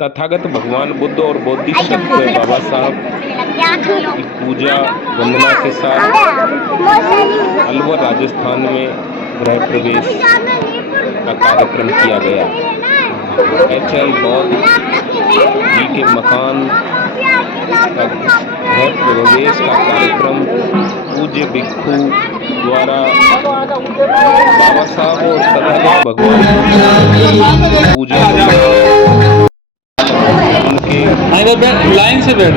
तथागत भगवान बुद्ध और बौद्धिस्ट बाबा साहब की पूजा वंदना के साथ अलवर राजस्थान में गृह प्रवेश का कार्यक्रम किया गया। एचएल बौद्ध जी के मकान का गृह प्रवेश का कार्यक्रम पूज्य भिक्षु द्वारा बाबा साहब और तथागत भगवान की पूजा लाइन से बैठ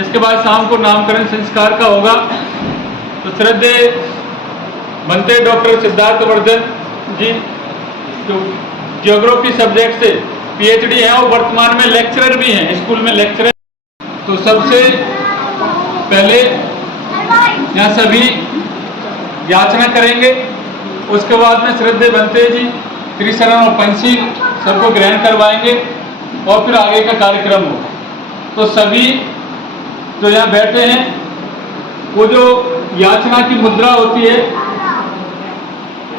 इसके बाद शाम को नामकरण संस्कार का होगा। तो श्रद्धेय बनते डॉक्टर सिद्धार्थ वर्धन जी जो ज्योग्राफी सब्जेक्ट से पीएचडी है और वर्तमान में लेक्चरर भी हैं, स्कूल में लेक्चरर। तो सबसे पहले यहाँ सभी याचना करेंगे, उसके बाद में श्रद्धेय बनते जी त्रिशरण और पंचशील सबको ग्रहण करवाएंगे और फिर आगे का कार्यक्रम होगा। तो सभी जो यहाँ बैठे हैं वो जो याचना की मुद्रा होती है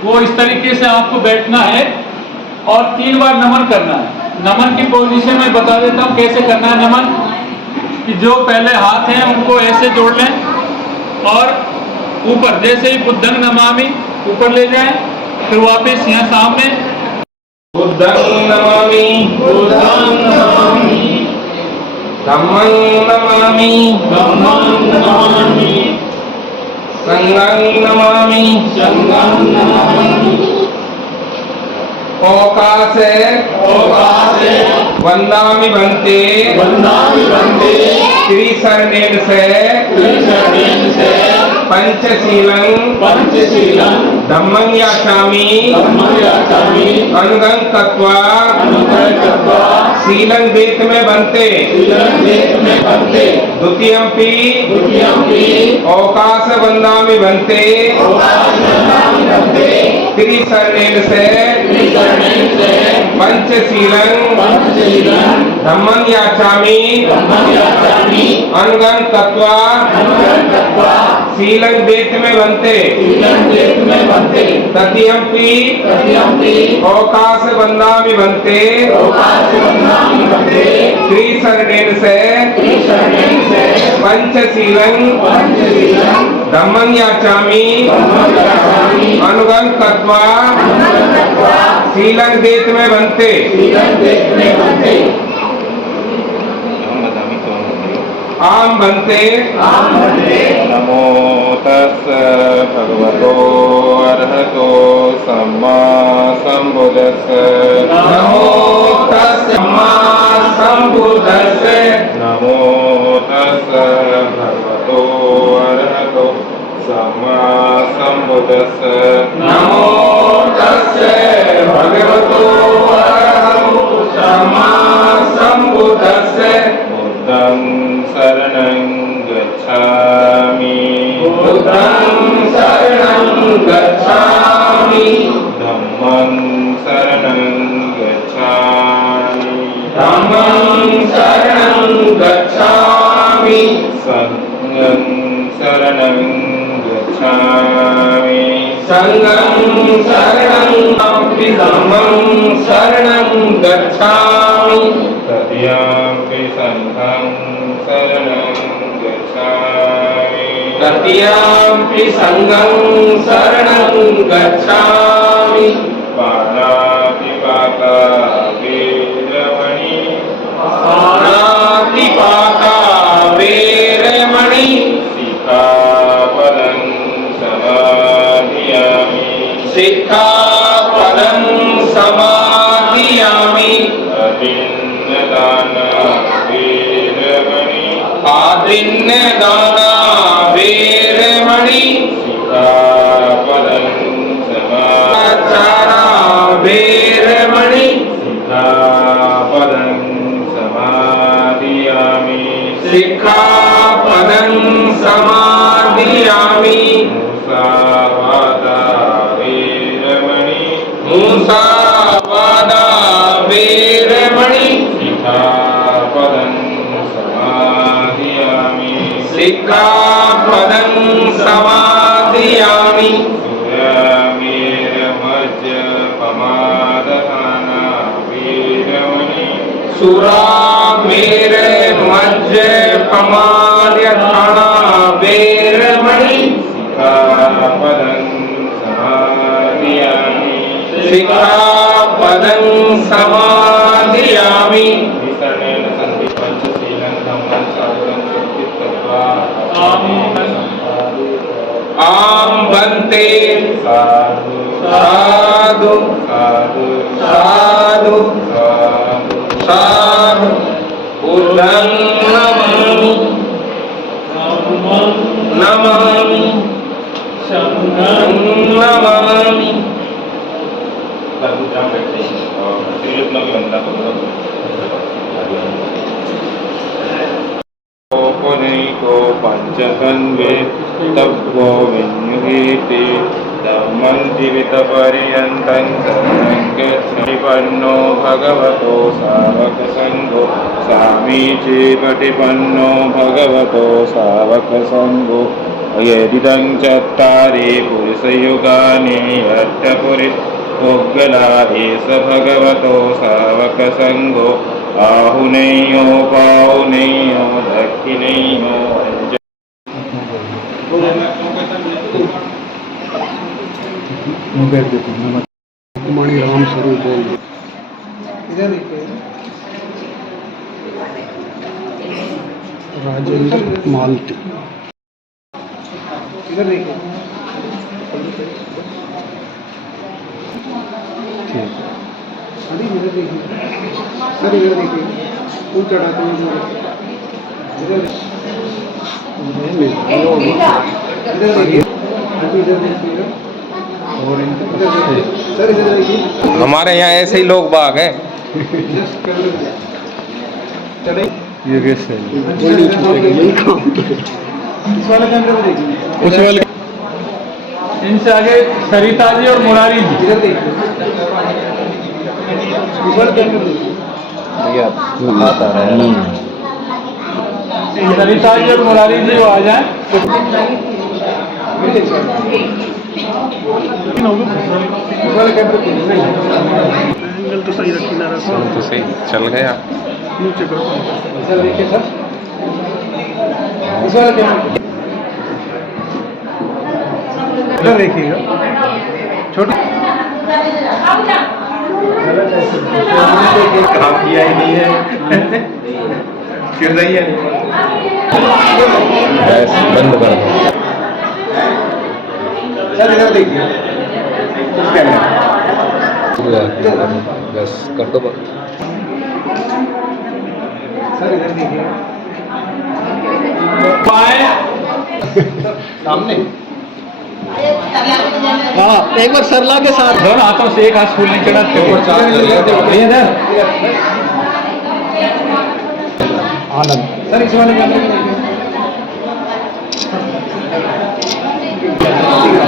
वो इस तरीके से आपको बैठना है और 3 बार नमन करना है। नमन की पोजीशन में बता देता हूँ कैसे करना है नमन, कि जो पहले हाथ हैं उनको ऐसे जोड़ लें और ऊपर जैसे ही बुद्धं नमामि ऊपर ले जाएं, फिर वापस यहाँ सामने बुद्धं नमामि धम्मं नमामि संघं नमामि ओकासे वंदामि भन्ते त्रिशरणेन से पंचशीलं धम्मं याचामि अनुगं कृत्वा शीलं देत में बनते द्वितीयंपि अवकाश वंदामि बनते त्रिशरणेन से पंचशीलं धम्मं याचामि अनुगं तत्वा शीलं वेद में बनते ततियम्पि अवकाश बंदामि बनते त्रिशरणेन से पंचशीलं धम्मं याचामि अनुगं तत्वा शीलं वेद में बनते आम बनते नमो तस् भगवतो अरहतो सम्मा सम्बुद्धस्स नमो तस् सम्मा सम्बुद्धस्स नमो तस् भगवतो अरहतो सम्मा सम्बुद्धस्स नमो तस्य भगवतो अरहतो सम्मा सम्बुद्धस्स बुद्धं शरणं गच्छामि बुद्धं शरणं गच्छामि धम्मं शरणं गच्छामि धम्मं शरणं गच्छामि संघं शरणं गच्छामि संघं शरणं धम्मं शरणं गच्छामि तृतीयाम्पि संघं शरणं गच्छामि तृतीयाम्पि संघं शरणं गच्छामि पाणातिपाता वेरमणि पाणातिपाता वेरमणि सिक्खापदं समाधियामि सिक्खापदं समाधियामि अभिन्नदाना वेरमणि आदिन्नदाना वेरमणि सिक्खापदं आचारा वेरमणि सिक्खापदं समाधियामि सिक्खापदं समाधियामि मुसावादा वेरमणि मुसावादा वेरमणि सिक्खापदं समाधियामि सिक्खापदं समाधियामि सुरामेरमज्जपमादधाना वेरमणि सुरामेर मज्ज पमाद्यथाना वेरमणि सिक्खापदं समाधियामि सिक्खापदं समाधियामि विसर्णेन सन्ति पंचशीलं धम्मं साधुं संकीर्तयित्वा आम बनते साधु साधु साधु साधु साधु साधु बुद्धं नमामि नमामि संघं नमामि मुद्रा बैठते हैं और त्रिलोक की वंदना करो को पंचकन्वे तब्बो विन्युहीति धम्मं जीवितपर्यन्तं शरणं गच्छामि पन्नो भगवतो सावकसङ्घो सामीची पटिपन्नो भगवतो सावकसङ्घो यदिदं चत्तारि पुरुषयुगानि अष्टपुरुषोग्गला एष भगवतो सावकसङ्घो आहुनेयो पाहुनेयो दक्षिणेयो कुमारी राम स्वरूप बोल राजेंद्र मालती इधर देखिए अभी इधर देखिए सर, इधर देखिए फूल चढ़ाते हैं इधर इधर देखिए अभी इधर देखिए और सर, इधर देखिए हमारे यहाँ ऐसे ही लोग बाग हैं जस्ट कैमरे में चले ये कैसे यही काम इस वाले कैमरे में देखिए उस वाले इनसे आगे सरिता जी और मुरारी जी। इधर देखिए ऊपर कैमरे में सरिता जी और मुरारी जी वो आ जाए। ऊपर कैमरे एंगल तो सही रखी ना रखो तो सही चल गया। नीचे करो सर देखिए सर ऊपर कैमरे इधर देखिएगा छोटी काम किया ही नहीं है क्यों नहीं है बंद कर दो। सर इधर देखिए उस कैमरे बस कर दो। सर इधर देखिए पाए सामने हाँ एक बार सरला के साथ दोनों हाथों से एक हाथ फूल नहीं चढ़ाते। आनंद सर इस वाले कैमरे में देखिए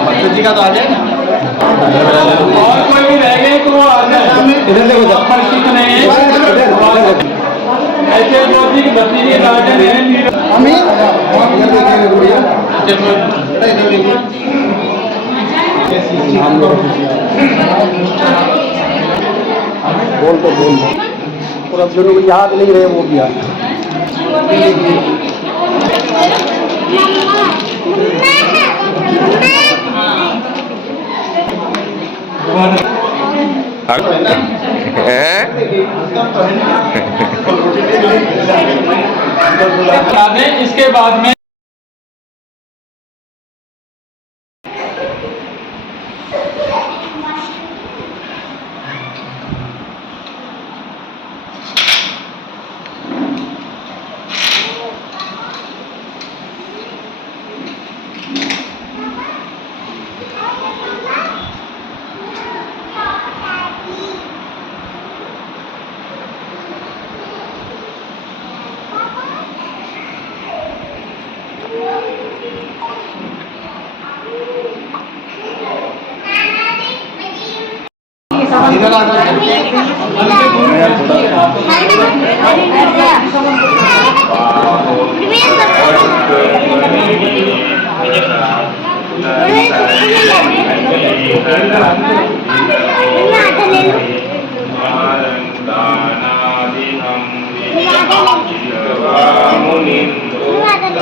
बच्चों जी का तो आ जाएगा और कोई भी रह गए तो वो आ जाए। इधर देखो सर परिचित नहीं है ऐसे मोदी की भतीजी राजन है। अमीर इधर देखिए गुड़िया इधर देखिए नाम बोल तो बोल और अब जो लोग याद नहीं रहे वो भी याद इसके बाद में इधर आ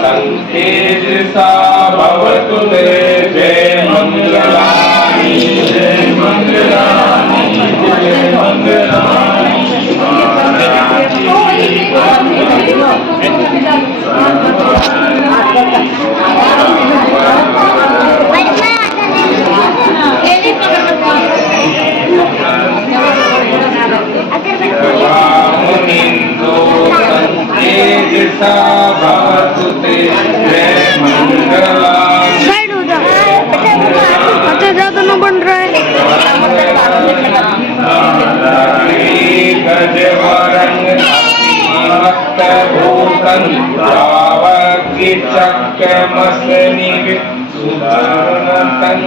संकेतसा भवतु ते जय मंगलानि जय मंगलानि जय मंगलानि। संकेतसा भवतु ते जय मंगलानि। साइड हो जा अच्छा ज्यादा ना बन रहा है। गजवरं भूतं चक्रमस्नि सुदर्णतं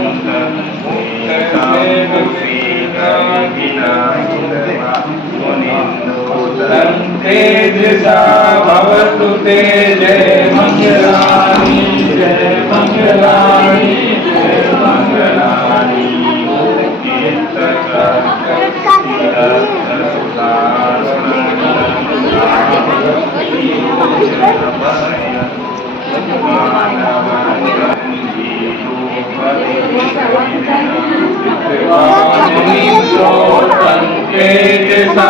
तेजसा भवतु ते जय मंगलानि जय मंगलानि जय मंगलानि। तेजसा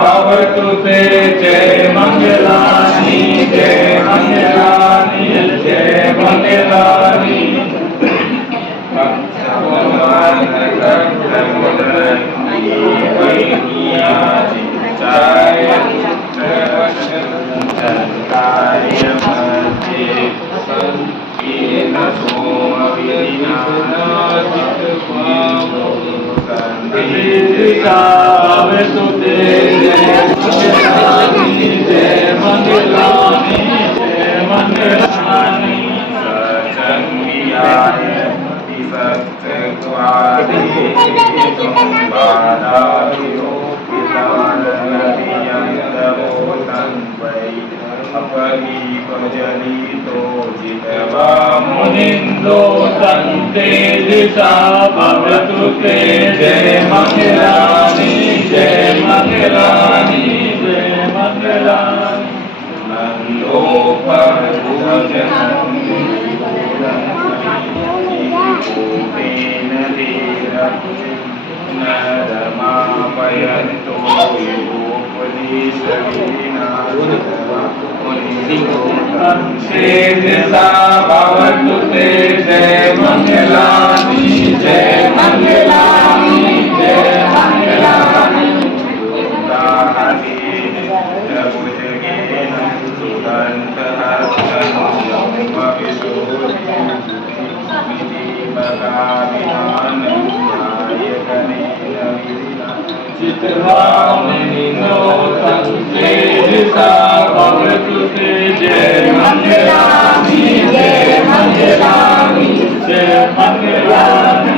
भवतु ते जय मंगलानि जय मंगलानि जय मंगलानि। भवतु ते जय मंगलानि मुनिंदो संते दिशा भवतु ते जय मंगलानी जय मंगलानी जय मंगलानी नंदोपर नरमापयन्तो दिशा भवतु ते जय मंगलानी जय मंगलानी जय मंगलानी चितवामनिनो संते दिशा भवतु ते जय मंगलानी जय मंगलानी जय मंगलानी।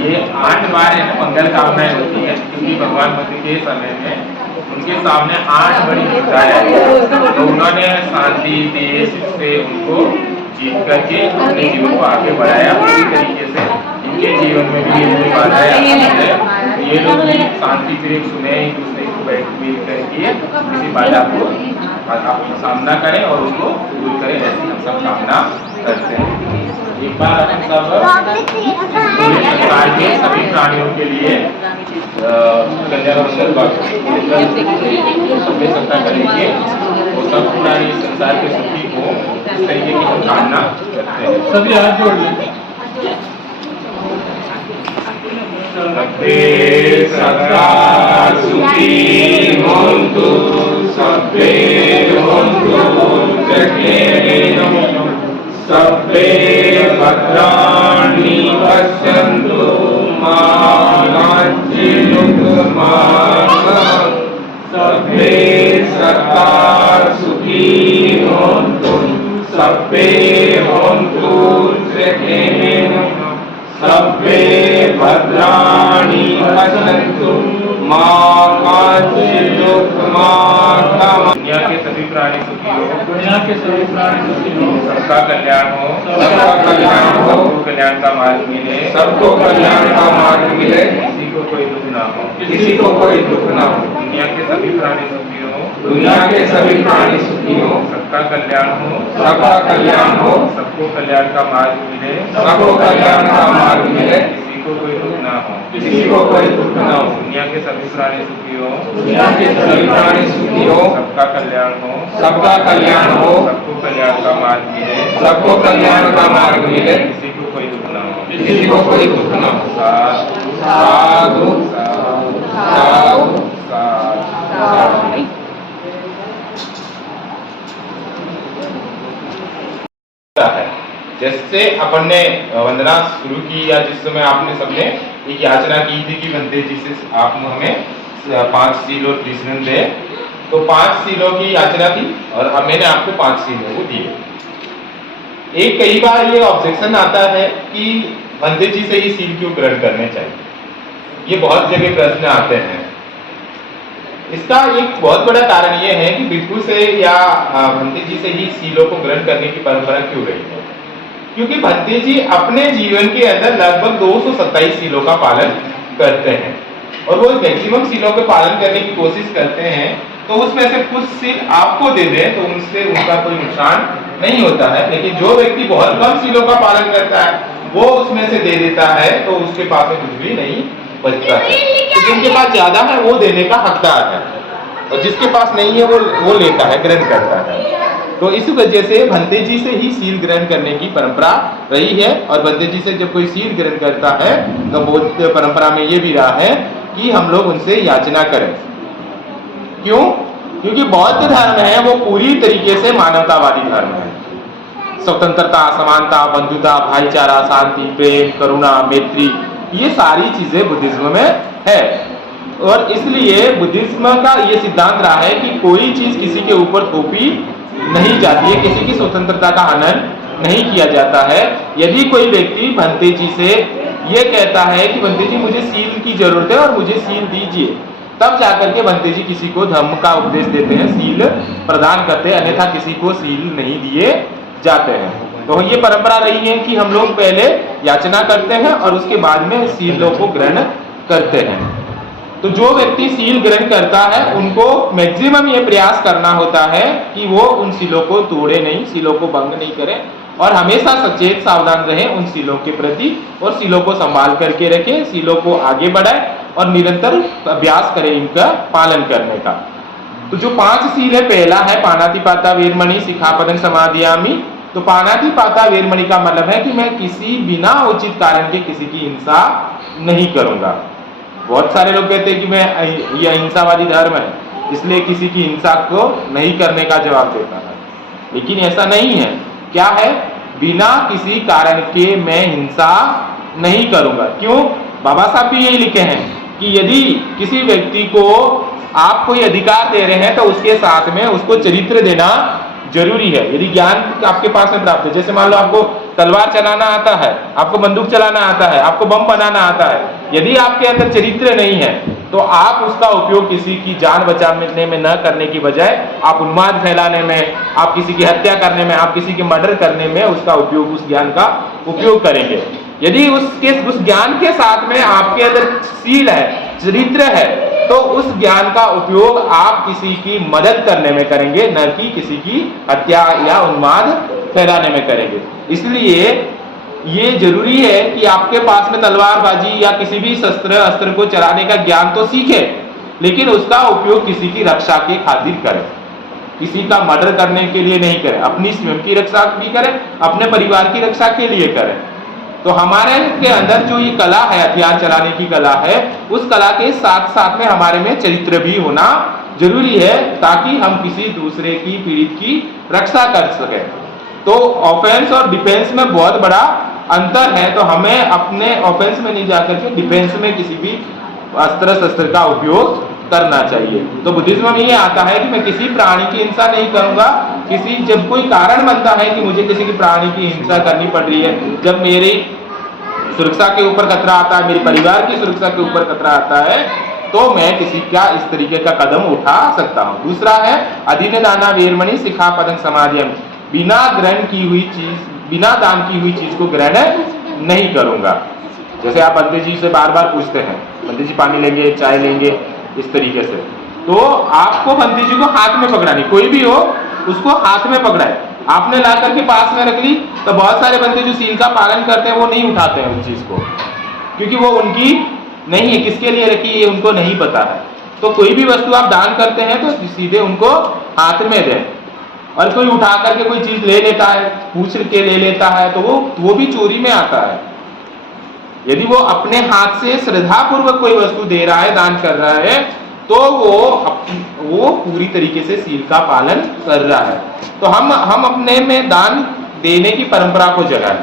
ये 8 बार है ना मंगल कामनाएं होती है, क्योंकि भगवान बुद्ध के समय में उनके सामने 8 बड़ी मुद्दाएं आई, तो उन्होंने शांति तेज से उनको जीत करके अपने जीवन को आगे बढ़ाया। उसी तरीके से इनके जीवन में भी ये बाधाएं आती है, ये लोग भी शांति प्रेम सुने, एक दूसरे को बैठ मिल करके किसी बाधा को सामना करें और उसको दूर करें, ऐसी हम सब कामना करते हैं। एक बार हम सब संसार के सभी प्राणियों के लिए कल्याण सभ्य सत्ता करेंगे, वो सब प्राणी संसार के सुखी हो, इस तरीके की हम कामना करते हैं। सभी हाथ जोड़ लें। सभ्ये सदा सुखी होन्तु सभ्ये होन्तु जगेनो सभ्ये भद्राणि पश्यन्तु मा कश्चित् सभ्ये सदा सुखी होन्तु सभ्ये होन्तु जगेनो सभ्ये भद्राणि पश्यन्तु मा कश्चित् दुनिया के सभी प्राणी सुखी हो, दुनिया के सभी प्राणी सुखी हो, सबका कल्याण हो, सबका कल्याण हो, सबको कल्याण का मार्ग मिले, सबको कल्याण का मार्ग मिले, किसी को कोई दुख ना हो, किसी को कोई दुख ना हो, दुनिया के सभी प्राणी सुखी हो, दुनिया के सभी प्राणी सुखी हो, सबका कल्याण हो, सबका कल्याण हो, सबको कल्याण का मार्ग मिले, सबको कल्याण का मार्ग मिले, किसी को कोई दुख ना हो, किसी को कोई दुख ना हो, दुनिया के सभी प्राणी सुखी हो, दुनिया के सभी प्राणी सुखी हो, सबका कल्याण हो, सबका कल्याण हो, सबको कल्याण का मार्ग मिले, सबको कल्याण का मार्ग मिले, किसी को कोई दुख ना हो, किसी को कोई दुख ना हो। साधु साधु साधु साधु साधु। जैसे अपन ने वंदना शुरू की या जिस समय आपने सबने एक याचना की थी कि बंदे जी से आप हमें 5 सील और त्रिशूल दे, तो 5 सीलों की याचना थी और अब मैंने आपको 5 सीलों को दिए। एक कई बार ये ऑब्जेक्शन आता है कि बंदे जी से ही सील क्यों ग्रहण करने चाहिए, ये बहुत जगह प्रश्न आते हैं। इसका एक बहुत बड़ा कारण ये है कि भिक्षु से या भंते जी से ही सीलों को ग्रहण करने की परंपरा क्यों रही है, क्योंकि भंते जी अपने जीवन के अंदर लगभग 227 सीलों का पालन करते हैं और वो मैक्सिमम सीलों के पालन करने की कोशिश करते हैं। तो उसमें से कुछ सील आपको दे दें तो उनसे उनका कोई नुकसान नहीं होता है, लेकिन जो व्यक्ति बहुत कम सीलों का पालन करता है वो उसमें से दे देता है तो उसके पास में कुछ भी नहीं बचता है। तो जिनके पास ज्यादा है वो देने का हकदार है और जिसके पास नहीं है वो लेता है, ग्रहण करता है। तो इस वजह से भंते जी से ही सील ग्रहण करने की परंपरा रही है और भंते जी से जब कोई सील ग्रहण करता है तो बौद्ध परंपरा में ये भी रहा है कि हम लोग उनसे याचना करें। क्यों? क्योंकि बौद्ध धर्म है वो पूरी तरीके से मानवतावादी धर्म है। स्वतंत्रता, समानता, बंधुता, भाईचारा, शांति, प्रेम, करुणा, मैत्री, ये सारी चीजें बुद्धिज्म में है। और इसलिए बुद्धिज्म का ये सिद्धांत रहा है कि कोई चीज किसी के ऊपर थोपी नहीं जाती है, किसी की स्वतंत्रता का हनन नहीं किया जाता है। यदि कोई व्यक्ति भंते जी से ये कहता है कि भंते जी मुझे सील की जरूरत है और मुझे सील दीजिए, तब जाकर के भंते जी किसी को धर्म का उपदेश देते हैं, सील प्रदान करते हैं, अन्यथा किसी को सील नहीं दिए जाते हैं। तो ये परंपरा रही है कि हम लोग पहले याचना करते हैं और उसके बाद में सीलों को ग्रहण करते हैं। तो जो व्यक्ति सील ग्रहण करता है उनको मैक्सिमम ये प्रयास करना होता है कि वो उन सीलों को तोड़े नहीं, सीलों को भंग नहीं करें और हमेशा सचेत सावधान रहे उन सीलों के प्रति और सीलों को संभाल करके रखें, सीलों को आगे बढ़ाए और निरंतर अभ्यास करें इनका पालन करने का। तो जो 5 सील है, पहला है पाणातिपाता वेरमणि सिक्खापदं समादयामि। तो पाणातिपाता वेरमणि का मतलब है कि मैं किसी बिना उचित कारण के किसी की हिंसा नहीं करूंगा। बहुत सारे लोग कहते हैं कि मैं ये अहिंसावादी धर्म है इसलिए किसी की हिंसा को नहीं करने का जवाब देता है, लेकिन ऐसा नहीं है। क्या है? बिना किसी कारण के मैं हिंसा नहीं करूंगा। क्यों? बाबा साहब भी यही लिखे हैं कि यदि किसी व्यक्ति को आप कोई अधिकार दे रहे हैं तो उसके साथ में उसको चरित्र देना जरूरी है। यदि ज्ञान आपके पास में प्राप्त है, जैसे मान लो आपको तलवार चलाना आता है, आपको बंदूक चलाना आता है, आपको बम बनाना आता है, यदि आपके अंदर चरित्र नहीं है तो आप उसका उपयोग किसी की जान बचाने में न करने की बजाय आप उन्माद फैलाने में, आप किसी की हत्या करने में, आप किसी की मर्डर करने में उसका उपयोग, उस ज्ञान का उपयोग करेंगे। यदि उस ज्ञान के साथ में आपके अंदर सील है, चरित्र है, तो उस ज्ञान का उपयोग आप किसी की मदद करने में करेंगे, न कि किसी की हत्या या उन्माद फैलाने में करेंगे। इसलिए ये जरूरी है कि आपके पास में तलवारबाजी या किसी भी अस्त्र को चलाने का ज्ञान तो सीखे, लेकिन उसका उपयोग किसी की रक्षा के खातिर करें, किसी का मर्डर करने के लिए नहीं करें, अपनी स्वयं की रक्षा भी करें, अपने परिवार की रक्षा के लिए करें। तो हमारे के अंदर जो ये कला है, हथियार चलाने की कला है, उस कला के साथ साथ में हमारे में चरित्र भी होना जरूरी है ताकि हम किसी दूसरे की पीड़ित की रक्षा कर सके। तो ऑफेंस और डिफेंस में बहुत बड़ा अंतर है, तो हमें अपने ऑफेंस में नहीं जाकर के डिफेंस में किसी भी अस्त्र शस्त्र का उपयोग करना चाहिए। तो बुद्धिज्म में ये आता है कि मैं किसी प्राणी की हिंसा नहीं करूंगा। जब कोई कारण बनता है कि मुझे किसी की प्राणी की हिंसा करनी पड़ रही है, जब मेरी सुरक्षा के ऊपर खतरा आता है, मेरे परिवार की सुरक्षा के ऊपर खतरा आता है, तो मैं किसी का इस तरीके का कदम उठा सकता हूँ। दूसरा है अधीनदाना वेरमणि सिक्खापदं समादयामि। बिना ग्रहण की हुई चीज, बिना दान की हुई चीज को ग्रहण नहीं करूंगा। जैसे आप बंदे जी से बार बार पूछते हैं, बंदे जी पानी लेंगे, चाय लेंगे, इस तरीके से, तो आपको बंदे जी को हाथ में पकड़ानी, कोई भी हो उसको हाथ में पकड़ाए। आपने ला करके पास में रख ली तो बहुत सारे बंदे जो सील का पालन करते हैं वो नहीं उठाते हैं उस चीज को, क्योंकि वो उनकी नहीं है, किसके लिए रखी ये उनको नहीं पता है। तो कोई भी वस्तु आप दान करते हैं तो सीधे उनको हाथ में दें। और कोई उठा करके कोई चीज ले लेता है, पूछ के ले लेता है, तो वो भी चोरी में आता है। यदि वो अपने हाथ से श्रद्धा पूर्वक कोई वस्तु दे रहा है, दान कर रहा है, तो वो पूरी तरीके से सील का पालन कर रहा है। तो हम अपने में दान देने की परंपरा को जगाएं,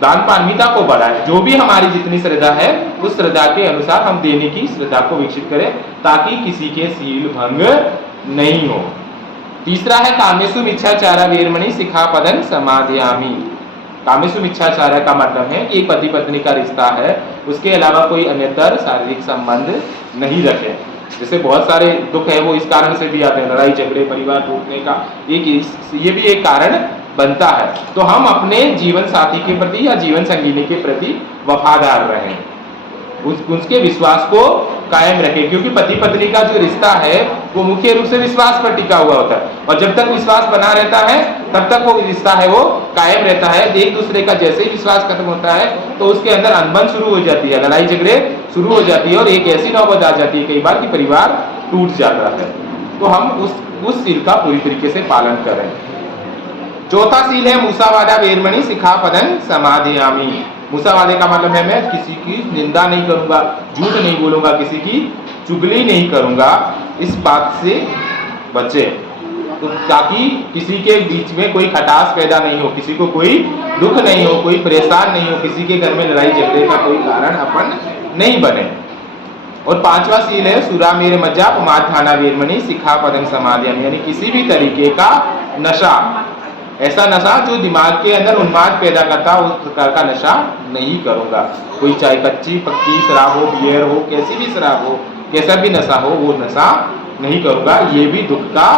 दान पारमिता को बढ़ाएं। जो भी हमारी जितनी श्रद्धा है उस श्रद्धा के अनुसार हम देने की श्रद्धा को विकसित करें ताकि किसी के सील भंग नहीं हो। तीसरा है कामेषु मिच्छाचारा वेरमणि सिक्खापदं समादयामि। कामेषु मिच्छाचारा का मतलब है कि एक पति पत्नी का रिश्ता है, उसके अलावा कोई अन्यतर शारीरिक संबंध नहीं रखे। जैसे बहुत सारे दुख है वो इस कारण से भी आते हैं, लड़ाई झगड़े, परिवार टूटने का ये भी एक कारण बनता है। तो हम अपने जीवन साथी के प्रति या जीवन संगिनी के प्रति वफादार रहें, उसके विश्वास को कायम रखें, क्योंकि पति पत्नी का जो रिश्ता है वो मुख्य रूप से विश्वास पर टिका हुआ होता है, और जब तक विश्वास बना रहता है तब तक वो रिश्ता है वो कायम रहता है। एक दूसरे का जैसे ही विश्वास खत्म होता है तो उसके अंदर अनबन शुरू हो जाती है, लड़ाई झगड़े शुरू हो जाती है, और एक ऐसी नौबत आ जाती है कई बार कि परिवार टूट जाता है। तो हम उस सील का पूरी तरीके से पालन करें। चौथा सील है मूसावादा वेरमणि सिक्खापदं समादयामि। मूसावादे का मतलब है मैं किसी की निंदा नहीं करूंगा, झूठ नहीं बोलूंगा, किसी की चुगली नहीं करूंगा, इस बात से बचे, तो ताकि किसी के बीच में कोई खटास पैदा नहीं हो, किसी को कोई दुख नहीं हो, कोई परेशान नहीं हो, किसी के घर में लड़ाई झगड़े का कोई कारण अपन नहीं बने। और पांचवा सील है सुरा मेरे मज्जा माधाना वीरमणि सिखा पदम समाधियामी, यानी किसी भी तरीके का नशा, ऐसा नशा जो दिमाग के अंदर उन्माद पैदा करता उस प्रकार का नशा नहीं करूंगा। कोई चाहे कच्ची पक्की शराब हो, बियर हो, कैसी भी शराब हो, कैसा भी नशा हो, वो नशा नहीं करूंगा, ये भी दुख का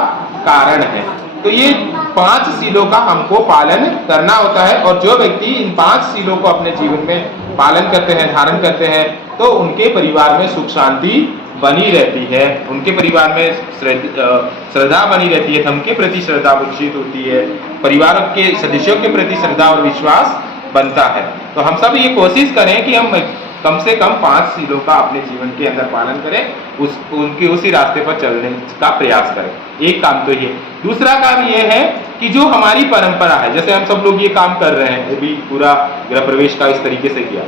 कारण है। तो ये 5 सीलों का हमको पालन करना होता है, और जो व्यक्ति इन 5 सीलों को अपने जीवन में पालन करते हैं, धारण करते हैं, तो उनके परिवार में सुख शांति बनी रहती है, उनके परिवार में श्रद्धा बनी रहती है, धर्म के प्रति श्रद्धा विकसित होती है, परिवार के सदस्यों के प्रति श्रद्धा और विश्वास बनता है। तो हम सब ये कोशिश करें कि हम कम से कम 5 सीलों का अपने जीवन के अंदर पालन करें, उनके उसी रास्ते पर चलने का प्रयास करें। एक काम तो ये। दूसरा काम ये है कि जो हमारी परंपरा है, जैसे हम सब लोग ये काम कर रहे हैं, अभी पूरा गृह प्रवेश का इस तरीके से किया,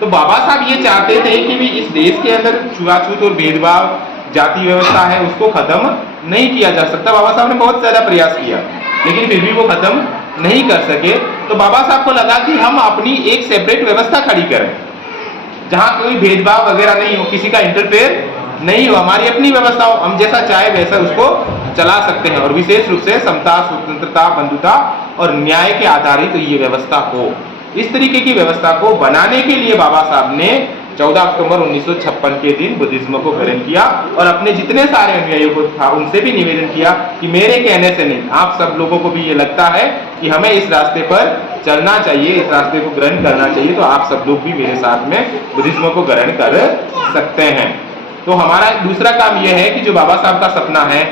तो बाबा साहब ये चाहते थे कि भी इस देश के अंदर छुआछूत और भेदभाव, जाति व्यवस्था है, उसको खत्म नहीं किया जा सकता। बाबा साहब ने बहुत ज्यादा प्रयास किया, लेकिन फिर भी वो खत्म नहीं कर सके। तो बाबा साहब को लगा कि हम अपनी एक सेपरेट व्यवस्था खड़ी करें, जहां कोई भेदभाव वगैरह नहीं हो, किसी का इंटरफेयर नहीं हो, हमारी अपनी व्यवस्था हो, हम जैसा चाहे वैसा उसको चला सकते हैं, और विशेष रूप से समता, स्वतंत्रता, बंधुता और न्याय के आधारित ये व्यवस्था हो। इस तरीके की व्यवस्था को बनाने के लिए बाबा साहब ने 14 अक्टूबर 1956 के दिन बुद्धिज्म को ग्रहण किया, और अपने जितने सारे अनुयायियों को था उनसे भी निवेदन किया कि मेरे कहने से नहीं, आप सब लोगों को भी ये लगता है कि हमें इस रास्ते पर चलना चाहिए, इस रास्ते को ग्रहण करना चाहिए, तो आप सब लोग भी मेरे साथ में बुद्धिज्म को ग्रहण कर सकते हैं। तो हमारा दूसरा काम यह है कि जो बाबा साहब का सपना है,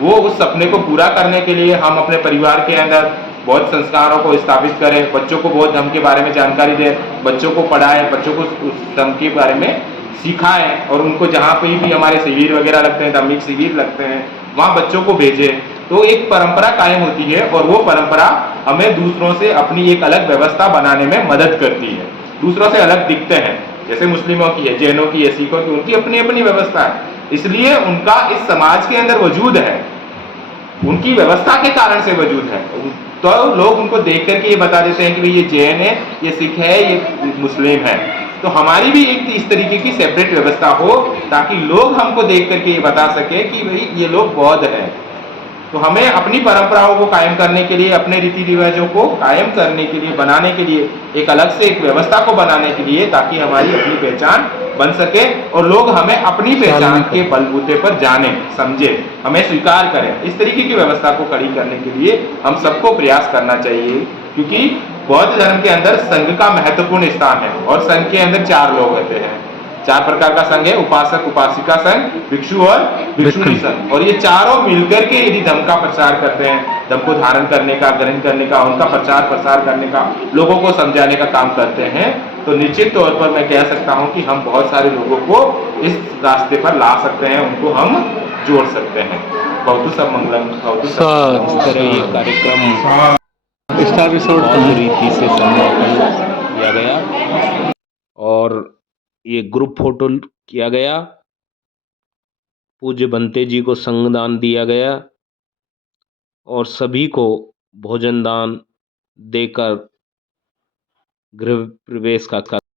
वो उस सपने को पूरा करने के लिए हम अपने परिवार के अंदर बहुत संस्कारों को स्थापित करें, बच्चों को बहुत धर्म के बारे में जानकारी दें, बच्चों को पढ़ाएं, बच्चों को उस धर्म के बारे में सिखाएं, और उनको जहाँ पे भी हमारे शिविर वगैरह लगते हैं, धार्मिक शिविर लगते हैं, वहाँ बच्चों को भेजें। तो एक परंपरा कायम होती है, और वो परंपरा हमें दूसरों से अपनी एक अलग व्यवस्था बनाने में मदद करती है, दूसरों से अलग दिखते हैं। जैसे मुस्लिमों की है, जैनों की है, सिखों की, उनकी अपनी अपनी व्यवस्था है, इसलिए उनका इस समाज के अंदर वजूद है, उनकी व्यवस्था के कारण से वजूद है। तो लोग उनको देख करके ये बता देते हैं कि भाई ये जैन है, ये सिख है, ये मुस्लिम है। तो हमारी भी एक इस तरीके की सेपरेट व्यवस्था हो, ताकि लोग हमको देख करके ये बता सके कि भाई ये लोग बौद्ध हैं। तो हमें अपनी परंपराओं को कायम करने के लिए, अपने रीति रिवाजों को कायम करने के लिए, बनाने के लिए, एक अलग से एक व्यवस्था को बनाने के लिए, ताकि हमारी अपनी पहचान बन सके और लोग हमें अपनी पहचान के बलबूते पर जाने, समझे, हमें स्वीकार करें। इस तरीके की व्यवस्था को खड़ी करने के लिए हम सबको प्रयास करना चाहिए, क्योंकि बौद्ध धर्म के अंदर संघ का महत्वपूर्ण स्थान है, और संघ के अंदर 4 लोग होते हैं, 4 प्रकार का संघ है, उपासक उपासिका संघ, भिक्षु और भिक्षुणी संघ, और ये चारों मिलकर के यदि धर्म का प्रचार करते हैं, धर्म को धारण करने का, ग्रहण करने का, उनका प्रचार प्रसार करने का, लोगों को समझाने का काम करते हैं, तो निश्चित तौर पर मैं कह सकता हूं कि हम बहुत सारे लोगों को इस रास्ते पर ला सकते हैं, उनको हम जोड़ सकते हैं। बहुत सब मंगलम, बहुत साथ ये कार्यक्रम एपिसोड रीति से समापन किया गया, और ये ग्रुप फोटो किया गया, पूज्य बंते जी को संगदान दिया गया, और सभी को भोजन दान देकर गृह प्रवेश का